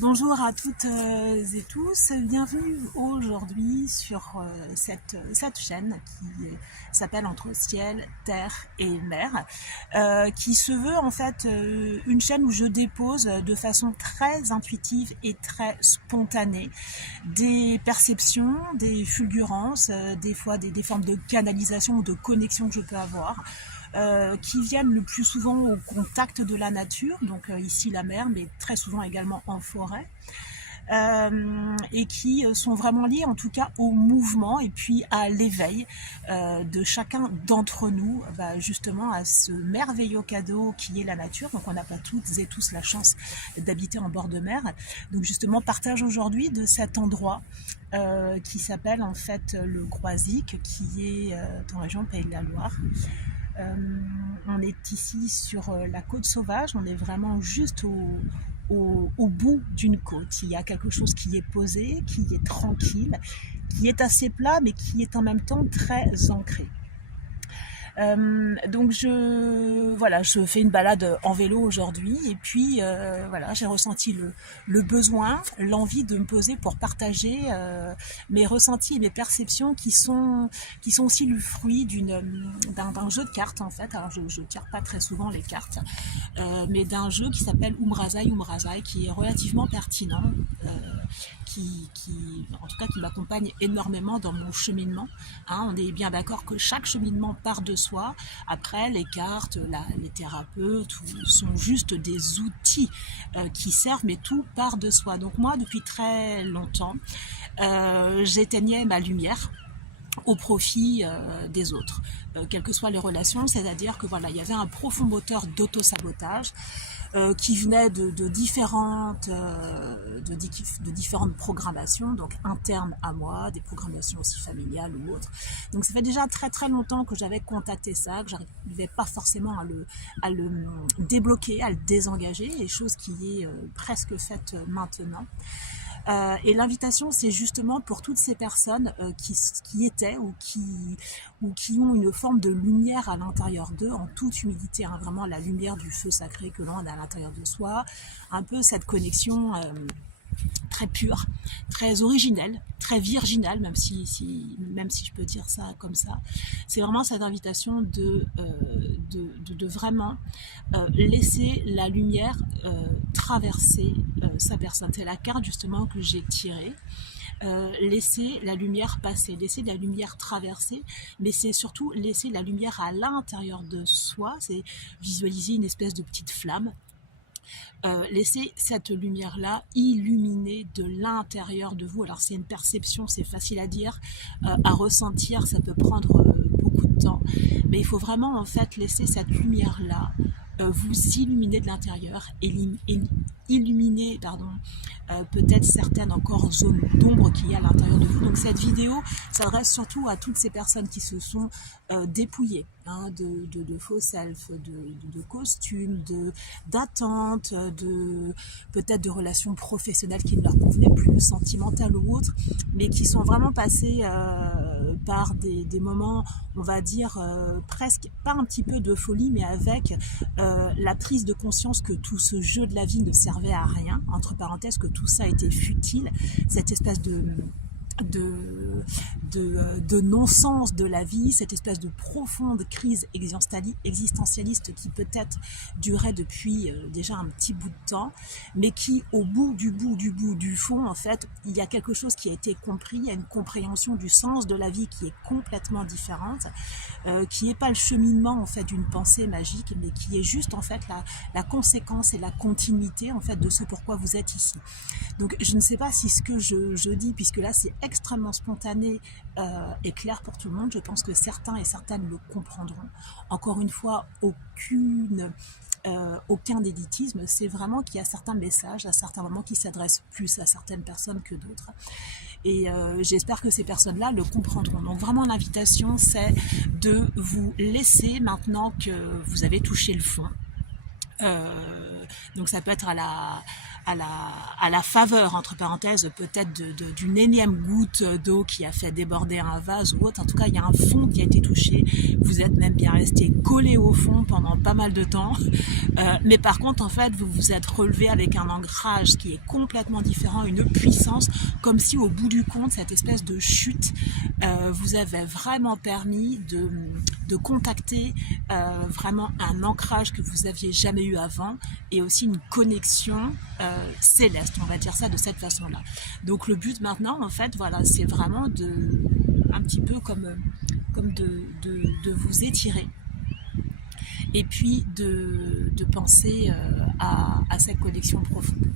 Bonjour à toutes et tous, bienvenue aujourd'hui sur cette chaîne qui s'appelle Entre ciel, terre et mer, qui se veut en fait une chaîne où je dépose de façon très intuitive et très spontanée des perceptions, des fulgurances, des fois des formes de canalisation ou de connexion que je peux avoir. Qui viennent le plus souvent au contact de la nature, donc ici la mer, mais très souvent également en forêt, et qui sont vraiment liés en tout cas au mouvement et puis à l'éveil de chacun d'entre nous, justement à ce merveilleux cadeau qui est la nature. Donc on n'a pas toutes et tous la chance d'habiter en bord de mer, donc justement partage aujourd'hui de cet endroit qui s'appelle en fait le Croisic, qui est en région Pays de la Loire. On est ici sur la côte sauvage, on est vraiment juste au bout d'une côte. Il y a quelque chose qui est posé, qui est tranquille, qui est assez plat, mais qui est en même temps très ancré. Donc je fais une balade en vélo aujourd'hui et puis j'ai ressenti le besoin, l'envie de me poser pour partager mes ressentis et mes perceptions qui sont aussi le fruit d'un jeu de cartes en fait. Alors je tire pas très souvent les cartes, mais d'un jeu qui s'appelle Umrazai, qui est relativement pertinent, en tout cas qui m'accompagne énormément dans mon cheminement. On est bien d'accord que chaque cheminement part de soi. Après, les cartes, les thérapeutes sont juste des outils qui servent, mais tout part de soi. Donc moi, depuis très longtemps, j'éteignais ma lumière au profit des autres, quelles que soient les relations, c'est-à-dire que il y avait un profond moteur d'auto-sabotage qui venait de différentes programmations, donc internes à moi, des programmations aussi familiales ou autres. Donc ça fait déjà très très longtemps que j'avais contacté ça, que j'arrivais pas forcément à le débloquer, à le désengager, et chose qui est presque faite maintenant. Et l'invitation, c'est justement pour toutes ces personnes qui étaient ou qui ont une forme de lumière à l'intérieur d'eux, en toute humilité, vraiment la lumière du feu sacré que l'on a à l'intérieur de soi, un peu cette connexion très pure, très originelle, très virginale, même si je peux dire ça comme ça. C'est vraiment cette invitation de vraiment laisser la lumière traverser sa personne. C'est la carte justement que j'ai tirée. Laisser la lumière passer, laisser la lumière traverser, mais c'est surtout laisser la lumière à l'intérieur de soi, c'est visualiser une espèce de petite flamme. Laissez cette lumière-là illuminer de l'intérieur de vous. Alors c'est une perception, c'est facile à dire, à ressentir, ça peut prendre beaucoup de temps, mais il faut vraiment en fait laisser cette lumière-là vous illuminer de l'intérieur, illuminer peut-être certaines encore zones d'ombre qu'il y a à l'intérieur de vous. Donc cette vidéo s'adresse surtout à toutes ces personnes qui se sont dépouillées de faux self, de costumes, d'attentes, peut-être de relations professionnelles qui ne leur convenaient plus, sentimentales ou autres, mais qui sont vraiment passées par des moments, on va dire, presque, pas un petit peu de folie, mais avec la prise de conscience que tout ce jeu de la vie ne servait à rien, entre parenthèses, que tout ça était futile, cette espèce de non-sens de la vie, cette espèce de profonde crise existentialiste qui peut-être durait depuis déjà un petit bout de temps, mais qui au bout du fond, en fait, il y a quelque chose qui a été compris, il y a une compréhension du sens de la vie qui est complètement différente, qui n'est pas le cheminement en fait d'une pensée magique, mais qui est juste en fait la conséquence et la continuité en fait de ce pourquoi vous êtes ici. Donc je ne sais pas si ce que je dis, puisque là c'est extrêmement spontané et clair pour tout le monde, je pense que certains et certaines le comprendront. Encore une fois, aucun élitisme, c'est vraiment qu'il y a certains messages à certains moments qui s'adressent plus à certaines personnes que d'autres. Et j'espère que ces personnes-là le comprendront. Donc vraiment l'invitation, c'est de vous laisser, maintenant que vous avez touché le fond, donc ça peut être à à la faveur, entre parenthèses, peut-être d'une énième goutte d'eau qui a fait déborder un vase ou autre. En tout cas, il y a un fond qui a été touché. Vous êtes même bien resté collé au fond pendant pas mal de temps. Mais par contre, en fait, vous vous êtes relevé avec un ancrage qui est complètement différent, une puissance, comme si au bout du compte, cette espèce de chute vous avait vraiment permis de contacter vraiment un ancrage que vous aviez jamais eu avant, et aussi une connexion céleste, on va dire ça de cette façon-là. Donc le but maintenant, en fait, voilà, c'est vraiment un petit peu comme de vous étirer, et puis de penser à cette connexion profonde.